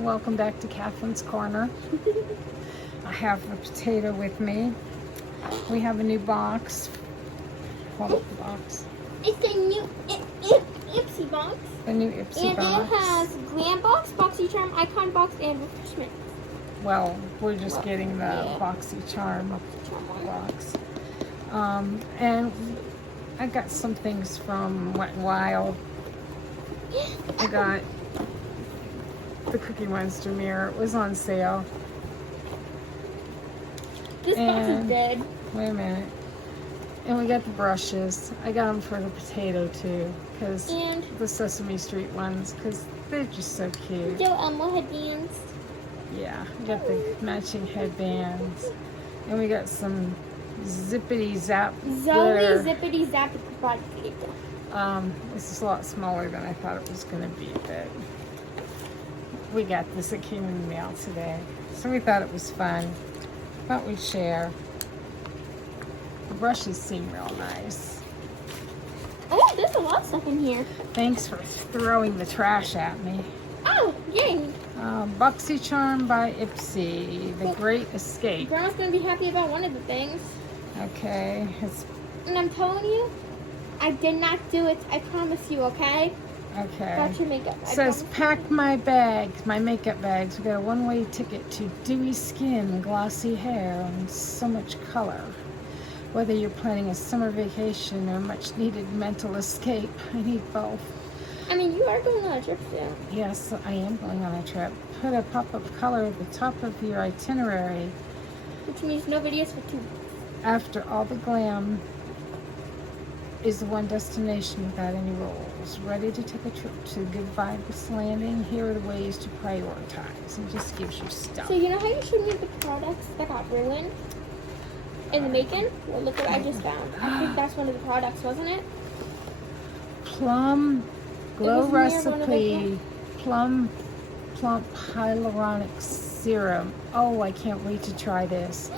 Welcome back to Catherine's Corner. I have a potato with me. We have a new box. Hold up the box. It's the new Ipsy box. The new Ipsy and box. It has Glam Box, Boxycharm, Icon Box, and Refreshment. Well, we're just getting the Boxycharm box. And I got some things from Wet n Wild. I got the Cookie Monster mirror. It was on sale. This box is dead. Wait a minute. And we got the brushes. I got them for the potato too, because the Sesame Street ones, because they're just so cute. Joe Elmo headbands. Yeah, we got the matching headbands, and we got some zippity zap glitter. Zoe zippity zap body glitter. This is a lot smaller than I thought it was going to be, but we got this. It came in the mail today, so we thought it was fun. Thought we'd share. The brushes seem real nice. Oh, there's a lot of stuff in here. Thanks for throwing the trash at me. Oh, yay! Boxycharm by Ipsy, The Great Escape. Grandma's gonna be happy about one of the things. Okay. And I'm telling you, I did not do it. I promise you, okay? Okay. Got your makeup. It says, pack my bags, my makeup bags. We got a one-way ticket to dewy skin, glossy hair, and so much color. Whether you're planning a summer vacation or much-needed mental escape, I need both. I mean, you are going on a trip soon. Yes, I am going on a trip. Put a pop of color at the top of your itinerary. Which means no videos for 2 weeks. After all, the glam is the one destination without any rules. Ready to take a trip to Good Vibes Landing? Here are the ways to prioritize. It just gives you stuff. So you know how you showed me the products that got ruined in the making? Well, look what I just found. I think that's one of the products, wasn't it? Plum Glow Recipe Plum Plump Hyaluronic Serum. Oh, I can't wait to try this.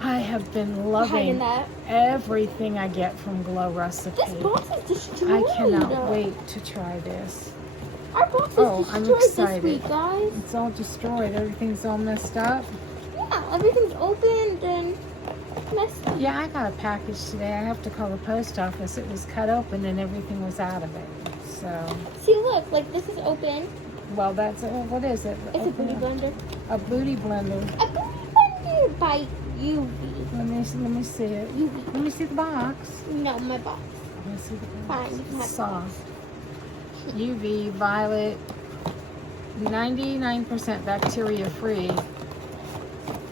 I have been loving everything I get from Glow Recipe. This box is destroyed. I cannot wait to try this. Our box is destroyed I'm excited. this week, guys. It's all destroyed. Everything's all messed up. Yeah, everything's opened and messed up. Yeah, I got a package today. I have to call the post office. It was cut open and everything was out of it. So. See, look, like this is open. Well, that's what is it? It's a booty blender. A booty blender. A booty blender by UV. Let me see it. UV. Let me see the box. No, my box. Let me see the box. Fine, you can have soft. UV violet, 99% bacteria free.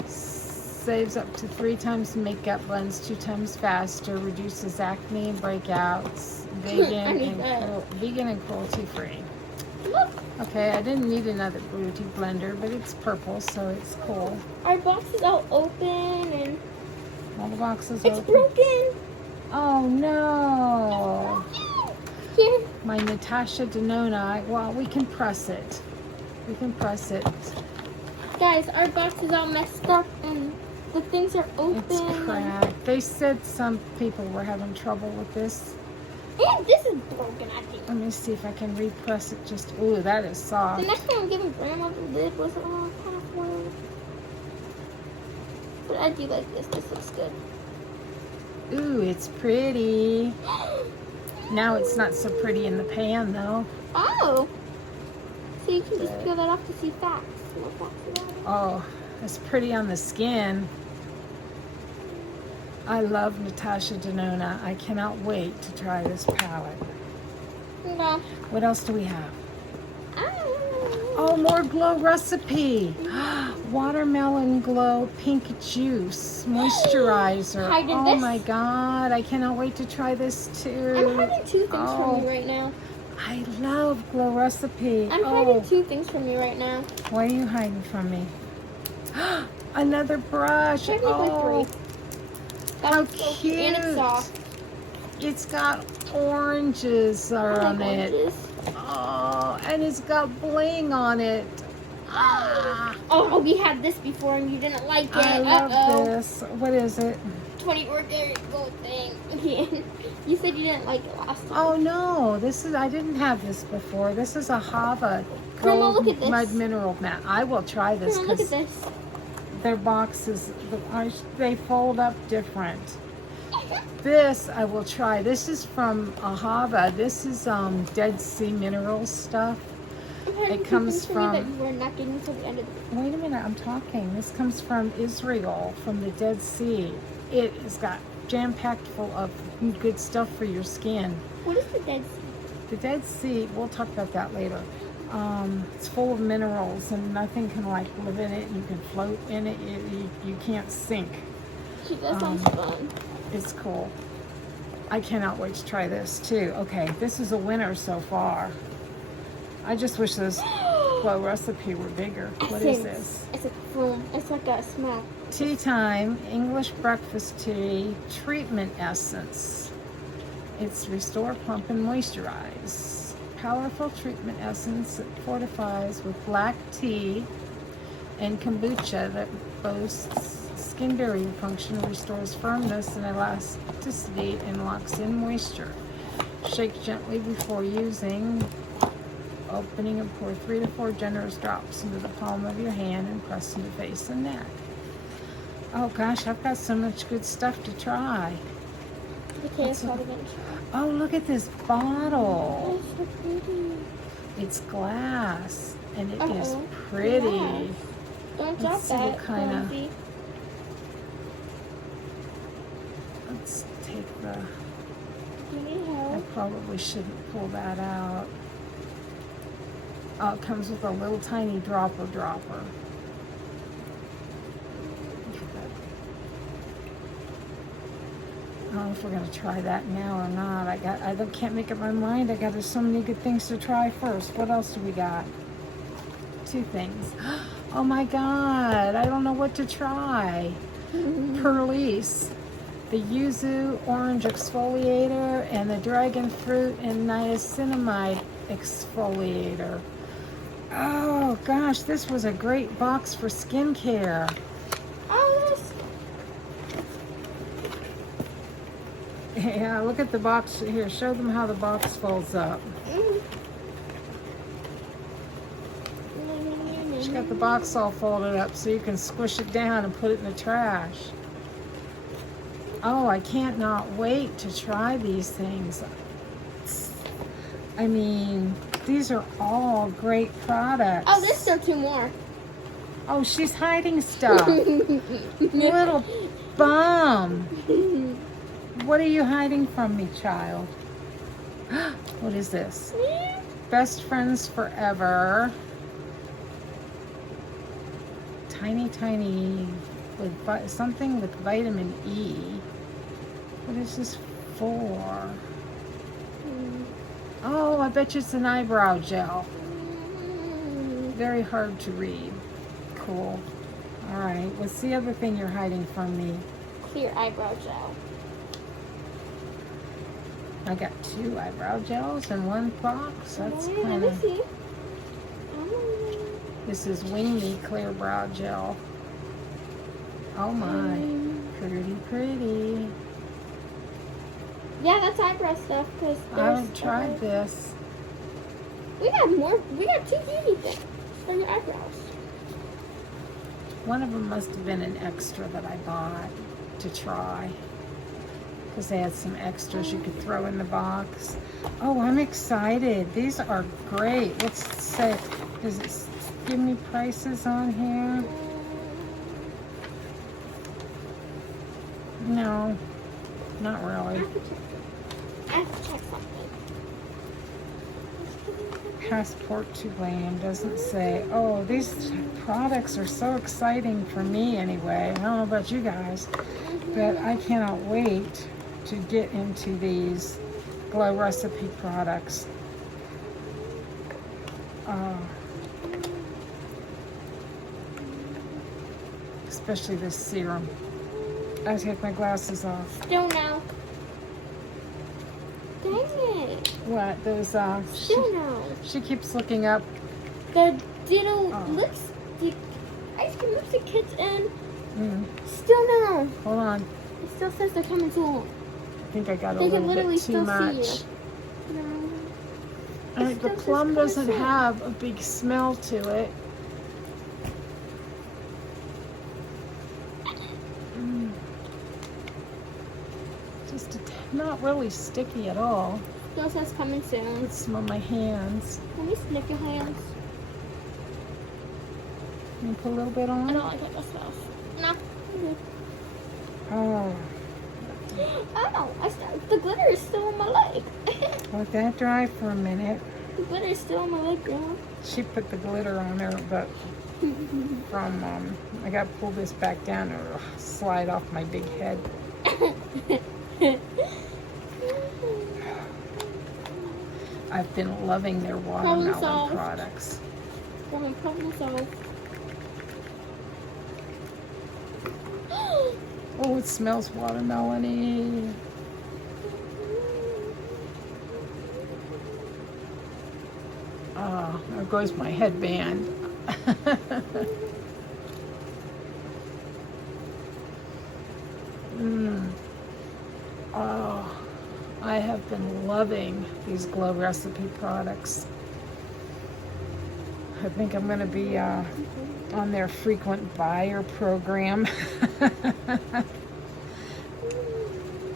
Saves up to 3 times makeup, blends 2 times faster, reduces acne and breakouts. Vegan and cruelty free. Look. Okay, I didn't need another beauty blender, but it's purple, so it's cool. Our box is all open and all the boxes it's open. broken. Oh no! Here. My Natasha Denona. Well, we can press it. We can press it. Guys, our box is all messed up and the things are open. It's cracked. They said some people were having trouble with this. And this is broken, I think. Let me see if I can repress it. Just, ooh, that is soft. The next time I'm giving Grandma the lid was kind of foiled. But I do like this. This looks good. Ooh, it's pretty. Now it's not so pretty in the pan, though. Oh. So you can just peel that off to see facts. More facts about it. Oh, it's pretty on the skin. I love Natasha Denona. I cannot wait to try this palette. No. What else do we have? Oh, more Glow Recipe. Watermelon Glow Pink Juice Moisturizer. Oh my God. I cannot wait to try this too. I'm hiding 2 things from you right now. I love Glow Recipe. I'm hiding 2 things from you right now. What are you hiding from me? Another brush. Oh. 3. How cute! And it's soft. It's got oranges on it. Oh, and it's got bling on it. Oh, we had this before and you didn't like it. I love this. What is it? 20 ordinary gold thing. Again. You said you didn't like it last time. Oh no, I didn't have this before. This is a Ahava Grandma, look at gold this. mud mineral mat. I will try this Grandma, look at because this. their boxes, they fold up different. This I will try. This is from Ahava. This is Dead Sea Minerals stuff. It comes from. That you were not getting to the end of the... Wait a minute, I'm talking. This comes from Israel, from the Dead Sea. It has got jam-packed full of good stuff for your skin. What is the Dead Sea? The Dead Sea, we'll talk about that later. It's full of minerals and nothing can like live in it. You can float in it. You can't sink. That sounds fun. It's cool. I cannot wait to try this too. Okay, this is a winner so far. I just wish this glow recipe were bigger. What is this? It's a foam. It's like a smell. Tea Time English Breakfast Tea Treatment Essence. It's Restore, Plump, and Moisturize. Powerful treatment essence that fortifies with black tea and kombucha that boasts skin barrier function, restores firmness and elasticity, and locks in moisture. Shake gently before using. Opening and pour 3 to 4 generous drops into the palm of your hand and press into face and neck. Oh gosh, I've got so much good stuff to try. Oh, look at this bottle. It's so pretty. It's glass and it is pretty. Yes. Don't drop Let's see that. what kind of. Let's take the. Do you need I help? probably shouldn't pull that out. Oh, it comes with a little tiny dropper. I don't know if we're gonna try that now or not. I can't make up my mind. There's so many good things to try first. What else do we got? 2 things. Oh my God, I don't know what to try. Perlice, the yuzu orange exfoliator, and the dragon fruit and niacinamide exfoliator. Oh gosh, this was a great box for skincare. Yeah, look at the box here. Show them how the box folds up. She got the box all folded up so you can squish it down and put it in the trash. Oh, I can't not wait to try these things. I mean, these are all great products. Oh, there's still 2 more. Oh, she's hiding stuff. Little bum. What are you hiding from me, child? What is this? Best Friends Forever. Tiny with something with vitamin E. What is this for? Oh, I bet you it's an eyebrow gel. Very hard to read. Cool. All right. What's the other thing you're hiding from me? Clear eyebrow gel. I got 2 eyebrow gels in 1 box. That's Let kind me of. see. This is Wing Me Clear Brow Gel. Oh my, pretty. Yeah, that's eyebrow stuff. Cause I've tried this. We got more. We got 2 beauty things for your eyebrows. One of them must have been an extra that I bought to try. Because they had some extras you could throw in the box. Oh, I'm excited. These are great. What's it say? Does it give me prices on here? No, not really. I have to check something. Passport to land doesn't say. Oh, these products are so exciting for me anyway. I don't know about you guys, but I cannot wait to get into these glow recipe products. Especially this serum. I take my glasses off. Still no. Dang it. What? Those Still no. she keeps looking up. The Did ice cream lipstick kits in? Mm. Still no. Hold on. It still says they're coming soon. I think I got a They can little literally bit too still much. see you. No. Alright, the still says plum coming doesn't soon. have a big smell to it. Mm. Just not really sticky at all. Still says coming soon. Let's smell my hands. Let me sniff your hands. Can you put a little bit I on? don't like how that smells. No. Oh, Oh, the glitter is still on my leg. let that dry for a minute. The glitter is still on my leg, Grandma. She put the glitter on there, but from I got to pull this back down or it'll slide off my big head. I've been loving their watermelon solved. products. Problem solved. Oh, it smells watermelon-y. Ah, there goes my headband. Oh, I have been loving these Glow Recipe products. I think I'm going to be on their frequent buyer program.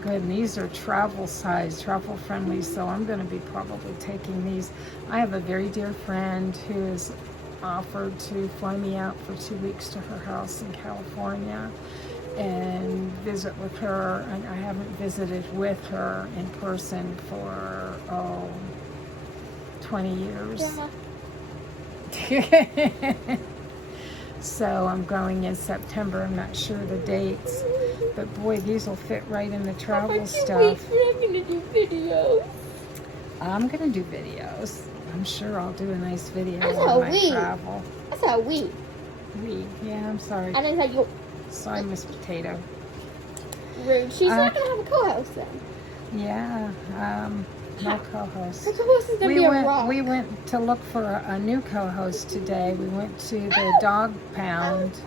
Good, and these are travel size, travel friendly, so I'm going to be probably taking these. I have a very dear friend who has offered to fly me out for 2 weeks to her house in California and visit with her. And I haven't visited with her in person for 20 years. So I'm going in September. I'm not sure the dates, but boy, these will fit right in the travel stuff. I'm gonna do videos. I'm gonna do videos. I'm sure I'll do a nice video I said on my we. travel. I said we. Yeah, I'm sorry. And I said you. Sorry, Miss Potato. Rude. She's not gonna have a co-host then. Yeah, no co-host. Her co-host is gonna be a rock. We went to look for a new co-host today. We went to the dog pound,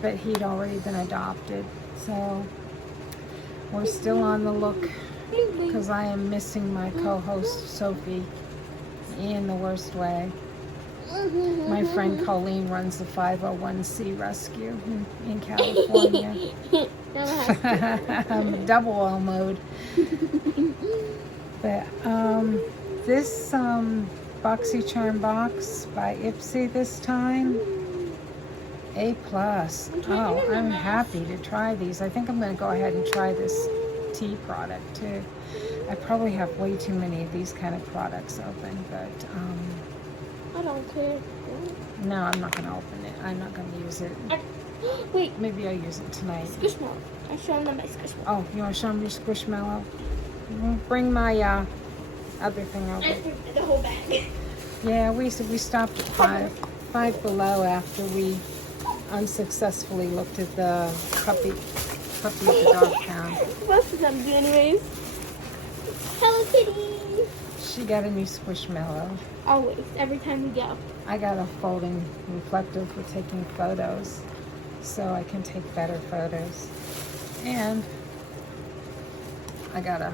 but he'd already been adopted. So we're still on the look because I am missing my co-host Sophie in the worst way. My friend Colleen runs the 501c rescue in California. I'm double O mode. But this Boxycharm box by Ipsy this time, A+. Oh, I'm happy to try these. I think I'm going to go ahead and try this tea product too. I probably have way too many of these kind of products open, but I don't care. no, I'm not going to open it. I'm not going to use it. Wait. Maybe I'll use it tonight. Squishmallow. I showed them my squishmallow. Oh, you want to show them your Squishmallow? Bring my other thing over. The whole bag. Yeah, we stopped at five below after we unsuccessfully looked at the puppy at the dog pound. Most of them do anyways. Hello Kitty. She got a new Squishmallow. Always. Every time we go. I got a folding reflector for taking photos, so I can take better photos. And I got a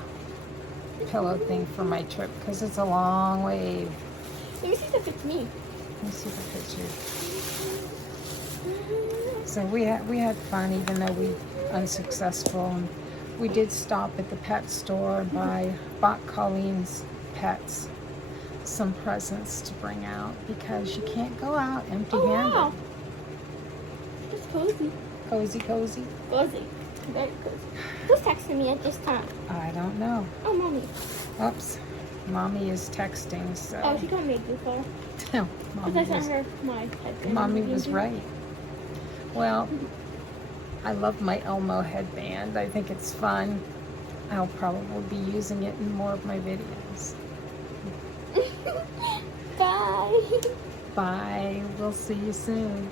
pillow thing for my trip because it's a long way. Let me see if it's me. Let me see the picture. So we had fun, even though we unsuccessful. And we did stop at the pet store and bought Colleen's pets some presents to bring out because you can't go out empty-handed. Oh, wow. It's cozy. Cozy, cozy. Cozy. Very cozy. Who's texting me at this time? I don't know. Oh, Mommy. Oops. Mommy is texting, so. Oh, she told me before. No, Because I sent her my headband. Mommy was right. Well, I love my Elmo headband. I think it's fun. I'll probably be using it in more of my videos. Bye. Bye. We'll see you soon.